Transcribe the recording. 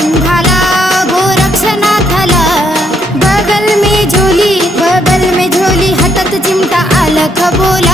सिंहाला गोरक्षनाथाला बगल में झोली बगल में झोली हतत चिमटा आलं खबोल